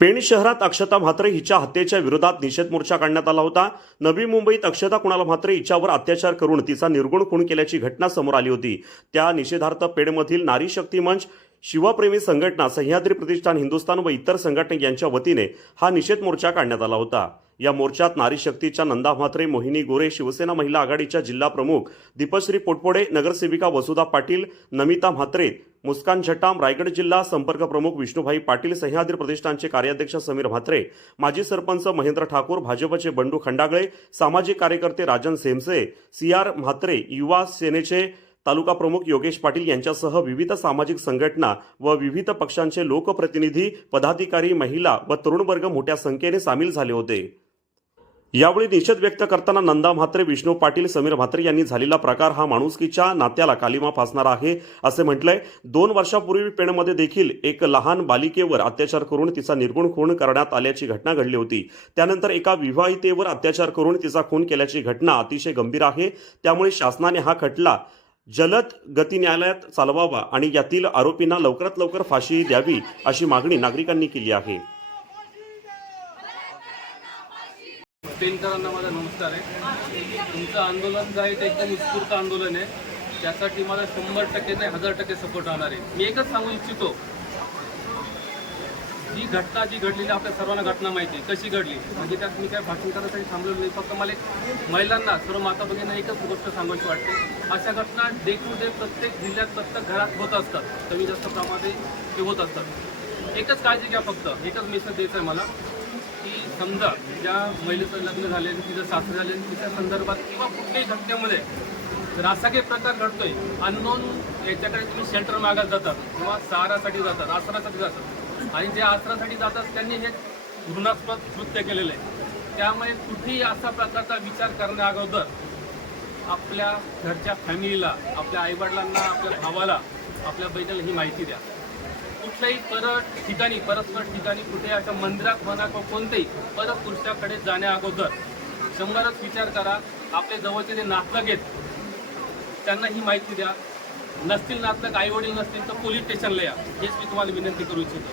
पेण शहरात अक्षता म्हात्रे हिच्या हत्येच्या विरोधात निषेध मोर्चा काढण्यात आला होता. नवी मुंबईत अक्षता कुणाला म्हात्रे हिच्यावर अत्याचार करून तिचा निर्गुण खून केल्याची घटना समोर आली होती. त्या निषेधार्थ पेणमधील नारी शक्ती मंच शिवप्रेमी संघटना सह्याद्री प्रतिष्ठान हिंदुस्थान व इतर संघटना यांच्या वतीने हा निषेध मोर्चा काढण्यात आला होता. या मोर्चात नारी शक्तीच्या नंदा म्हात्रे मोहिनी गोरे शिवसेना महिला आघाडीच्या जिल्हा प्रमुख दीपश्री पोटपोडे नगरसेविका वसुधा पाटील नमिता म्हात्रे मुस्कान झटाम रायगड जिल्हा संपर्क प्रमुख विष्णुभाई पाटील सह्याद्री प्रतिष्ठानचे कार्याध्यक्ष समीर म्हात्रे माजी सरपंच महेंद्र ठाकूर भाजपचे बंडू खंडागळे सामाजिक कार्यकर्ते राजन सेमसे सी आर म्हात्रे युवा सेनेचे तालुका प्रमुख योगेश पाटील यांच्यासह विविध सामाजिक संघटना व विविध पक्षांचे लोकप्रतिनिधी पदाधिकारी महिला व तरुण वर्ग मोठ्या संख्येने सामील झाले होते. यावेळी निषेध व्यक्त करताना नंदा म्हात्रे विष्णू पाटील समीर म्हात्रे यांनी झालेला प्रकार हा माणुसकीच्या नात्याला कालिमा फासणारा आहे असे म्हटलंय. दोन वर्षापूर्वी पेणमध्ये देखील एक लहान बालिकेवर अत्याचार करून तिचा निर्गुण खून करण्यात आल्याची घटना घडली होती. त्यानंतर एका विवाहितेवर अत्याचार करून तिचा खून केल्याची घटना अतिशय गंभीर आहे. त्यामुळे शासनाने हा खटला जलद गती न्यायालयात चालवावा आणि यातील आरोपींना लवकरात लवकर फाशी द्यावी अशी मागणी नागरिकांनी केली आहे. पेनकरांना माझा नमस्कार आहे. तुमचं आंदोलन जे आहे ते एकदम उत्स्फूर्त आंदोलन आहे. त्यासाठी मला शंभर टक्के नाही हजार टक्के सपोर्ट राहणार आहे. मी एकच सांगू इच्छितो. ही घटना जी घडलेली आपल्या सर्वांना घटना माहिती आहे. कशी घडली? म्हणजे त्यात मी काय भाषण करण्यासाठी थांबलेलो नाही. फक्त मला एक महिलांना सर्व माता भगिनींना एकच गोष्ट सांगायची वाटते. अशा घटना डे टू डे प्रत्येक जिल्ह्यात प्रत्येक घरात होत असतात. कमी जास्त प्रमाणात ते होत असतात. एकच काळजी घ्या फक्त. एकच मेसेज द्यायचा आहे मला. की समजा ज्या महिलेचं लग्न झाले तिचं सासर झाले तिच्या संदर्भात किंवा कुठल्याही घटनेमध्ये जर असा काही प्रकार घडतोय अननोन याच्याकडे तुम्ही शेल्टर मागत जातात किंवा सहारासाठी जातात आसरासाठी जातात. आणि जे आसरासाठी जातात त्यांनी हे घृणास्पद कृत्य केलेलं आहे. त्यामुळे कुठेही असा प्रकारचा विचार करण्या अगोदर आपल्या घरच्या फॅमिलीला आपल्या आईवडिलांना आपल्या भावाला आपल्या बहिणीला ही माहिती द्या. कुठल्याही परत ठिकाणी परस्पर ठिकाणी कुठे अशा मंदिरात म्हणा किंवा कोणत्याही परत पुरुषाकडे जाण्या अगोदर शंभरच विचार करा. आपले जवळचे जे नातलग आहेत त्यांना ही माहिती द्या. नसतील नातलग आई वडील नसतील तर पोलीस स्टेशनला या. हेच मी तुम्हाला विनंती करू इच्छितो.